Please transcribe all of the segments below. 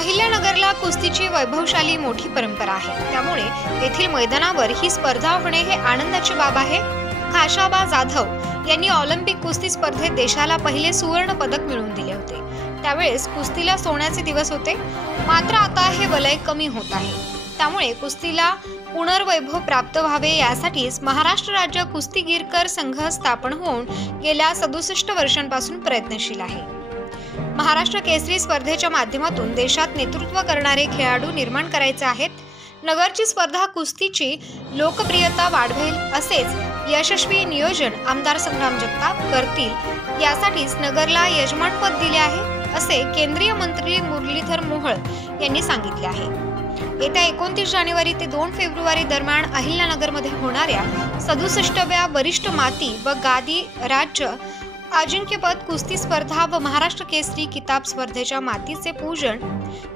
अहिल्यानगरला कुस्तीची वैभवशाली मोठी परंपरा आहे। त्यामुळे येथील मैदानावर ही स्पर्धा होणे हे आनंदाची बाब आहे। खाशाबा जाधव यांनी ऑलिम्पिक कुस्ती स्पर्धेत देशाला पहिले सुवर्ण पदक मिळवून दिले होते। त्यावेळेस कुस्तीला सोन्याचे दिवस होते, मात्र आता हे वलय कमी होत आहे। त्यामुळे कुस्तीला पुनर्वैभव प्राप्त व्हावे यासाठीच महाराष्ट्र राज्य कुस्तीगीरकर संघ स्थापन होऊन गेल्या 67 वर्षांपासून प्रयत्नशील आहे। महाराष्ट्र केसरी स्पर्धेच्या माध्यमातून देशात नेतृत्व करणारे खेळाडू निर्माण करायचे आहेत। नगरची स्पर्धा कुस्तीची लोकप्रियता वाढवेल असेच यशस्वी नियोजन आमदार संग्राम जगताप करतील, यासाठीच नगरला यजमानपद दिले आहे असे केंद्रीय मंत्री मुरलीधर मोहोळ यांनी सांगितले आहे। येत्या 29 जानेवारी ते 2 फेब्रुवारी दरम्यान अहिल्यानगरमध्ये होणाऱ्या 67व्या वरिष्ठ माती व गादी राज्य अजिंक्यपद कुस्ती स्पर्धा व महाराष्ट्र केसरी किताब स्पर्धेच्या मातीचे पूजन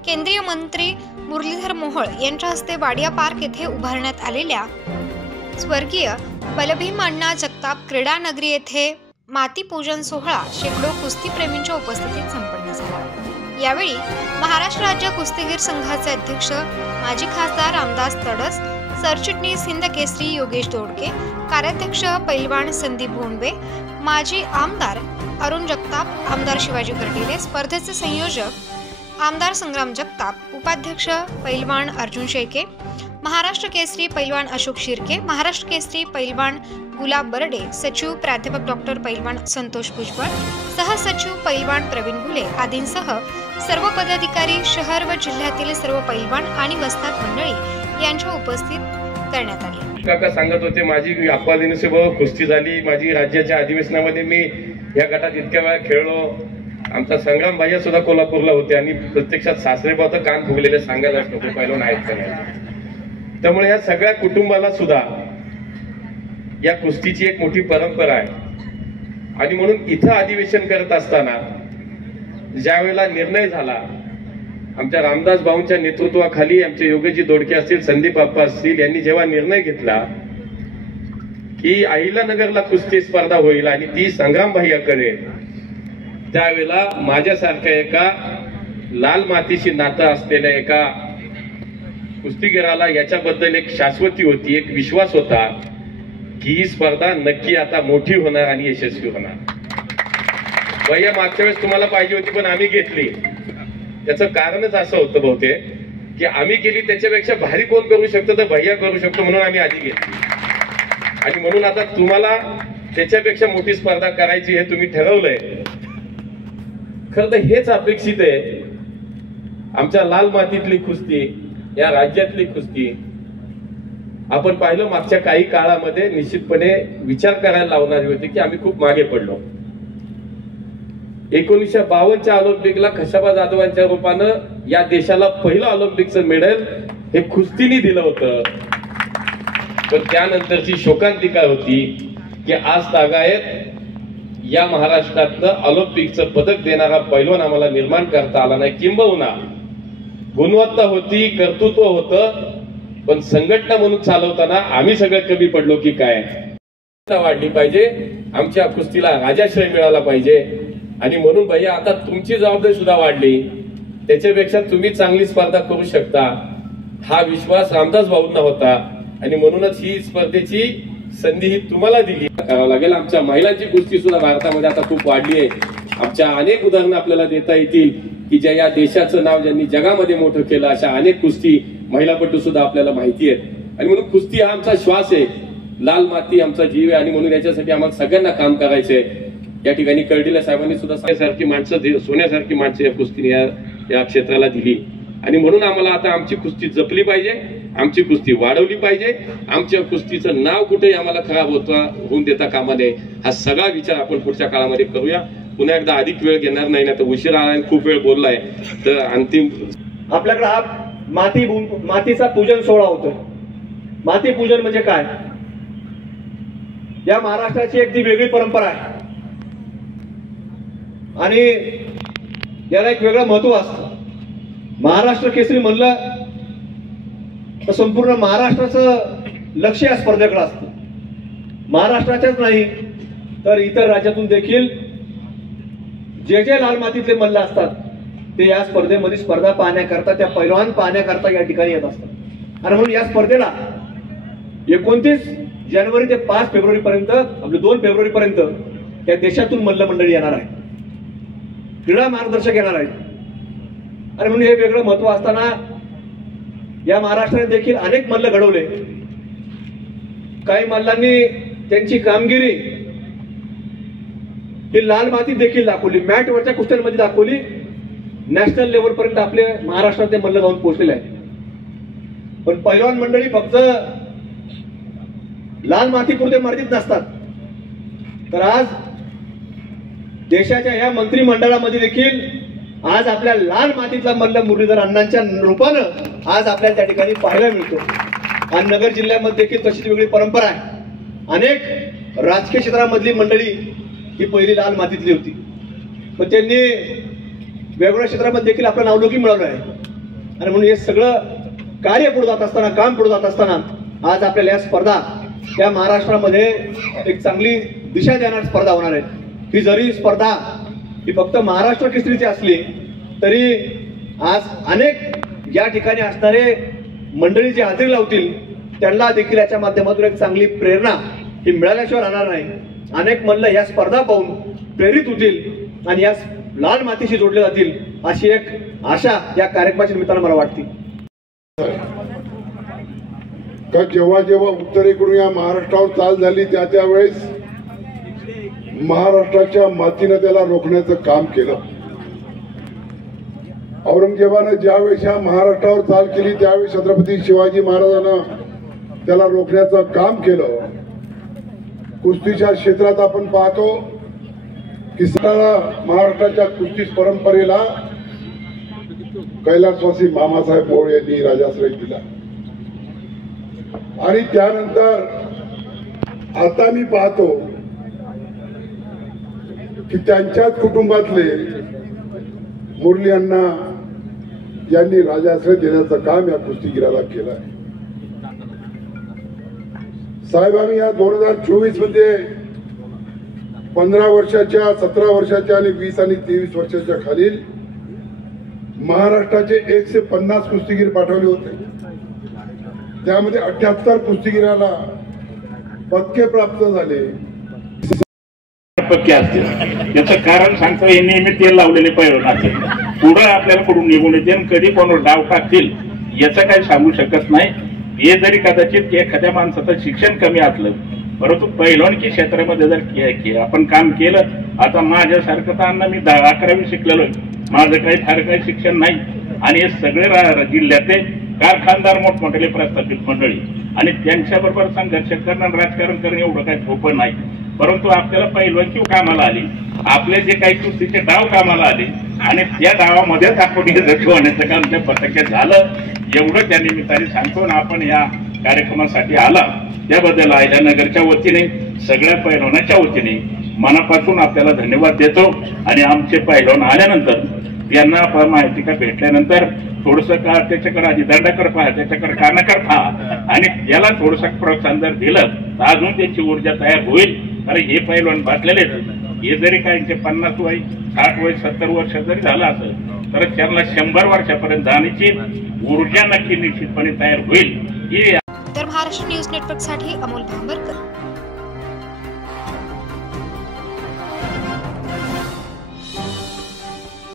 केंद्रीय मंत्री मुरलीधर मोहोळ यांच्या हस्ते वाडिया पार्क येथे उभारण्यात आलेल्या स्वर्गीय बलभीम अण्णा जगताप क्रीडा नगरी येथे माती पूजन सोहळा शेकडो कुस्तीप्रेमींच्या उपस्थितीत संपन्न झाला। यावेळी महाराष्ट्र राज्य कुस्तीगीर संघाचे अध्यक्ष माजी खासदार रामदास तडस, सरचिटणीस हिंद केसरी योगेश दोडके, कार्याध्यक्ष पैलवान संदीप भोंडवे, माजी आमदार अरुण जगताप, आमदार शिवाजी कर्डिले, स्पर्धेचे संयोजक आमदार संग्राम जगताप, उपाध्यक्ष पैलवान अर्जुन शेळके, महाराष्ट्र केसरी पैलवान अशोक शिर्के, महाराष्ट्र केसरी पैलवान गुलाब बर्डे, सचिव प्राध्यापक डॉक्टर पैलवान संतोष भुजबळ, सहसचिव पैलवान प्रवीण गुले आदींसह सर्व पदाधिकारी, शहर व जिल्ह्यातील सर्व पैलवान आणि वस्ताद मंडळी यांच्या उपस्थित करण्यात आले। काका सांगत होते, माझी अप्पा दिनसेबोबत कुस्ती झाली, माझी राज्याच्या अधिवेशनामध्ये मी या गटात इतक्या वेळा खेळलो। आमचा संग्राम भाई सुद्धा कोल्हापूरला होते आणि प्रत्यक्षात सासरेबा तर कान फुगलेले सांगायलाच नको, पैलवान आहेत का नाही। त्यामुळे या सगळ्या कुटुंबाला सुद्धा या कुस्तीची एक मोठी परंपरा आहे आणि म्हणून इथं अधिवेशन करत असताना ज्या वेळेला निर्णय झाला, आमच्या रामदास भाऊंच्या नेतृत्वाखाली आमचे योगेशजी दोडके असतील, संदीप आप्पा असतील, यांनी जेव्हा निर्णय घेतला की अहिल्यानगरला कुस्ती स्पर्धा होईल आणि ती संग्राम भाई करेल, त्यावेळेला माझ्यासारख्या एका लाल मातीशी नातं असलेल्या एका कुस्तीगीराला याच्याबद्दल एक शाश्वती होती, एक विश्वास होता की ही स्पर्धा नक्की आता मोठी होणार आणि यशस्वी होणार। भैया मागच्या वेळेस तुम्हाला पाहिजे होती पण आम्ही घेतली, त्याचं कारणच असं होतं बहुतेक की आम्ही केली त्याच्यापेक्षा भारी कोण करू शकतो तर भैया करू शकतो, म्हणून आम्ही आधी घेतली आणि म्हणून आता तुम्हाला त्याच्यापेक्षा मोठी स्पर्धा करायची हे तुम्ही ठरवलंय। खरं तर हेच अपेक्षित आहे। आमच्या लाल मातीतली कुस्ती, या राज्यातली कुस्ती आपण पाहिलं मागच्या काही काळामध्ये निश्चितपणे विचार करायला लावणारी होती की आम्ही खूप मागे पडलो। 1952च्या ऑलिम्पिकला खाशाबा जाधवांच्या रूपानं या देशाला पहिलं ऑलिम्पिकचं मेडल हे कुस्तीने दिलं होतं, पण त्यानंतरची शोकांतिका होती की आज तागायत या महाराष्ट्रातलं ऑलिम्पिकचं पदक देणारा पैलवान आम्हाला निर्माण करता आला नाही। किंबहुना गुणवत्ता होती, कर्तृत्व होतं, पण संघटना म्हणून चालवताना आम्ही सगळे कमी पडलो की काय। वाढली पाहिजे, आमच्या कुस्तीला राजाश्रय मिळाला पाहिजे आणि म्हणून भैया आता तुमची जबाबदारी सुद्धा वाढली, त्याच्यापेक्षा तुम्ही चांगली स्पर्धा करू शकता हा विश्वास रामदास भाऊंना होता आणि म्हणूनच ही स्पर्धेची संधी ही तुम्हाला दिली करावं लागेल। आमच्या महिलांची कुस्ती सुद्धा भारतामध्ये आता खूप वाढली आहे। आमच्या अनेक उदाहरणं आपल्याला देता येतील की ज्या या देशाचं नाव ज्यांनी जगामध्ये मोठं केलं, अशा अनेक कुस्ती महिलापटू सुद्धा आपल्याला माहिती आहेत आणि म्हणून कुस्ती हा आमचा श्वास आहे, लाल माती आमचा जीव आहे आणि म्हणून याच्यासाठी आम्हाला सगळ्यांना काम करायचंय। या ठिकाणी कर्डिले साहेबांनी सुद्धा सोन्यासारखी माणसं या कुस्तीने या क्षेत्राला दिली आणि म्हणून आम्हाला आता आमची कुस्ती जपली पाहिजे, आमची कुस्ती वाढवली पाहिजे, आमच्या कुस्तीचं नाव कुठेही आम्हाला खराब होऊन देता कामा नये, हा सगळा विचार आपण पुढच्या काळामध्ये करूया। पुन्हा एकदा अधिक वेळ घेणार नाही ना तर उशीर आला, खूप वेळ बोललाय, तर अंतिम आपल्याकडे हा मातीचा पूजन सोहळा होतो। माती पूजन म्हणजे काय? या महाराष्ट्राची अगदी वेगळी परंपरा आहे आणि याला एक वेगळं महत्व असतं। महाराष्ट्र केसरी म्हणलं तर संपूर्ण महाराष्ट्राचं लक्ष या स्पर्धेकडे असतं। महाराष्ट्राच्याच नाही तर इतर राज्यातून देखील जे जे लाल मातीतले मल्ल असतात ते या स्पर्धेमध्ये स्पर्धा पाहण्याकरता, त्या पैलवान पाहण्याकरता या ठिकाणी येत असतात. आणि म्हणून या स्पर्धेला 29 जानेवारी ते 5 फेब्रुवारी पर्यंत, आपले 2 फेब्रुवारी पर्यंत या देशातून मल्ल मंडळी येणार आहे, क्रीडा मार्गदर्शक येणार आहेत. आणि म्हणून हे वेगळं महत्व असताना या महाराष्ट्राने देखील अनेक मल्ल घडवले. काही मल्लांनी त्यांची कामगिरी ही लाल मातीत देखील दाखवली, मॅटवरच्या कुस्त्यांमध्ये दाखवली. नॅशनल लेवल पर्यंत आपले महाराष्ट्रातले मल्ल जाऊन पोहोचलेले आहेत. पण पैलवान मंडळी फक्त लाल मातीपुरते मर्यादित नसतात, तर आज देशाच्या या मंत्रिमंडळामध्ये देखील आज आपल्या लाल मातीतला मल्ल मुरलीधर अण्णांच्या रूपानं आज आपल्याला त्या ठिकाणी पाहायला मिळतो. आणि नगर जिल्ह्यामध्ये देखील तशीच वेगळी परंपरा आहे. अनेक राजकीय क्षेत्रामधली मंडळी ही पहिली लाल मातीतली होती, पण त्यांनी वेगवेगळ्या क्षेत्रामध्ये देखील आपलं नावलौकिक मिळवलं आहे. आणि म्हणून हे सगळं कार्य पुढे जात असताना, काम पुढे जात असताना आज आपल्याला या स्पर्धा या महाराष्ट्रामध्ये एक चांगली दिशा देणारी स्पर्धा होणार आहे. ही जरी स्पर्धा ही फक्त महाराष्ट्र केसरीची असली तरी आज अनेक या ठिकाणी असणारे मंडळी जे हजेरी लावतील त्यांना देखील याच्या माध्यमातून एक चांगली प्रेरणा ही मिळाल्याशिवाय राहणार नाही. अनेक मल्ल या स्पर्धा पाहून प्रेरित होतील आणि या लाल मातीशी जोडले जातील अशी एक आशा या कार्यक्रमाच्या निमित्तानं मला वाटते. का जेव्हा जेव्हा उत्तरेकडून या महाराष्ट्रावर चाल झाली त्यावेळेस महाराष्ट्राच्या मातीनं त्याला रोखण्याचं काम केलं. औरंगजेबानं ज्यावेळेस या महाराष्ट्रावर चाल केली त्यावेळी छत्रपती शिवाजी महाराजांना त्याला रोखण्याचं काम केलं. कुस्तीच्या क्षेत्रात आपण पाहतो की महाराष्ट्राच्या कुस्ती परंपरेला कैलासवासी मामासाहेब मोळ यांनी राजाश्रय दिला. आणि त्यानंतर आता मी पाहतो की त्यांच्याच कुटुंबातले मुरली अण्णा यांनी राजाश्रय देण्याचं काम या कुस्तीगीराला केलं आहे. साहेब, आम्ही या 2024 मध्ये 15 वर्षाच्या, 17 वर्षाच्या आणि 20 आणि 23 वर्षाच्या खालील महाराष्ट्राचे 150 कुस्तीगीर पाठवले होते. त्यामध्ये 78 कुस्तीगीराला पदके प्राप्त झाले. पक्के असतील याचं कारण सांगतो, हे नेहमी तेल लावलेले पैलवान असेल, पुढे आपल्याला कडून निघून येते आणि कधी कोण डाव टाकतील याचं काही सांगू शकत नाही. हे जरी कदाचित एखाद्या माणसाचं शिक्षण कमी असलं, परंतु पैलवानकी क्षेत्रामध्ये जर आपण काम केलं, आता माझ्यासारखं तर अन्न मी 11वी शिकलेलो, माझं काही फार काही शिक्षण नाही. आणि हे सगळे जिल्ह्याचे कारखानदार मोठमोठे प्रस्थापित मंडळी आणि त्यांच्याबरोबर संघर्ष करणं, राजकारण करणं एवढं काही सोपं नाही. परंतु आपल्याला पैलवानकी कामाला आली, आपले जे काही कुस्तीचे डाव कामाला आले आणि त्या डावामध्येच आपण हे जखमी होण्याचं काम त्या पथकात झालं, एवढं त्या निमित्ताने सांगतो. ना आपण या कार्यक्रमासाठी आला त्याबद्दल अहिल्यानगरच्या वतीने, सगळ्या पैलवानाच्या वतीने मनापासून आपल्याला धन्यवाद देतो. आणि आमचे पैलवान आल्यानंतर त्यांना माहिती का भेटल्यानंतर थोडस का त्याच्याकडे आधी दंडाकर पहा, त्याच्याकडे कानाकर पहा आणि त्याला थोडस प्रोत्साहन जर दिलं तर अजून त्याची ऊर्जा तयार होईल. कारण हे पैलवान बसलेले हे जरी काहींचे 50 वय, 60 वय, 70 वर्ष जरी झालं असेल तर त्यांना 100 वर्षापर्यंत जाण्याची ऊर्जा नक्की निश्चितपणे तयार होईल. ही तर महाराष्ट्र न्यूज नेटवर्कसाठी अमोल भांबरकर.